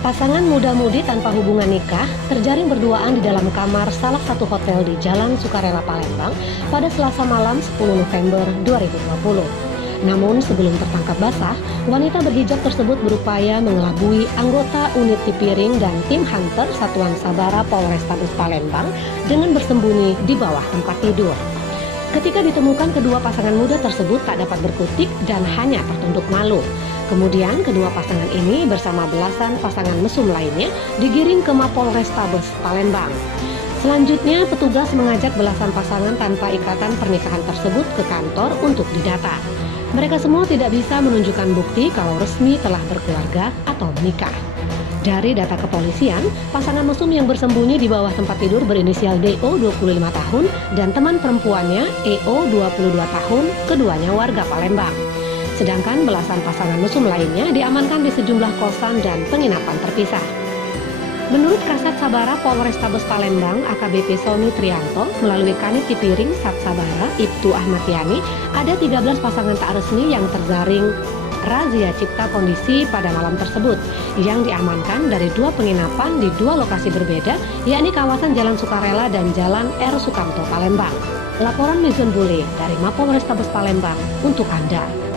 Pasangan muda-mudi tanpa hubungan nikah terjaring berduaan di dalam kamar salah satu hotel di Jalan Sukarela, Palembang pada Selasa malam 10 November 2020. Namun sebelum tertangkap basah, wanita berhijab tersebut berupaya mengelabui anggota unit Tipiring dan tim hunter Satuan Sabara Polrestabes Palembang dengan bersembunyi di bawah tempat tidur. Ketika ditemukan, kedua pasangan muda tersebut tak dapat berkutik dan hanya tertunduk malu. Kemudian kedua pasangan ini bersama belasan pasangan mesum lainnya digiring ke Mapolrestabes Palembang. Selanjutnya petugas mengajak belasan pasangan tanpa ikatan pernikahan tersebut ke kantor untuk didata. Mereka semua tidak bisa menunjukkan bukti kalau resmi telah berkeluarga atau menikah. Dari data kepolisian, pasangan mesum yang bersembunyi di bawah tempat tidur berinisial DO 25 tahun dan teman perempuannya EO 22 tahun, keduanya warga Palembang. Sedangkan belasan pasangan mesum lainnya diamankan di sejumlah kosan dan penginapan terpisah. Menurut Kasat Sabara Polrestabes Palembang AKBP Sony Trianto melalui Kanit Tipiring Sat Sabara Ibtu Ahmad Yani, ada 13 pasangan tak resmi yang terjaring razia cipta kondisi pada malam tersebut yang diamankan dari dua penginapan di dua lokasi berbeda, yakni kawasan Jalan Sukarela dan Jalan R. Sukamto Palembang. Laporan Mizun Bule dari Mapolrestabes Palembang untuk Anda.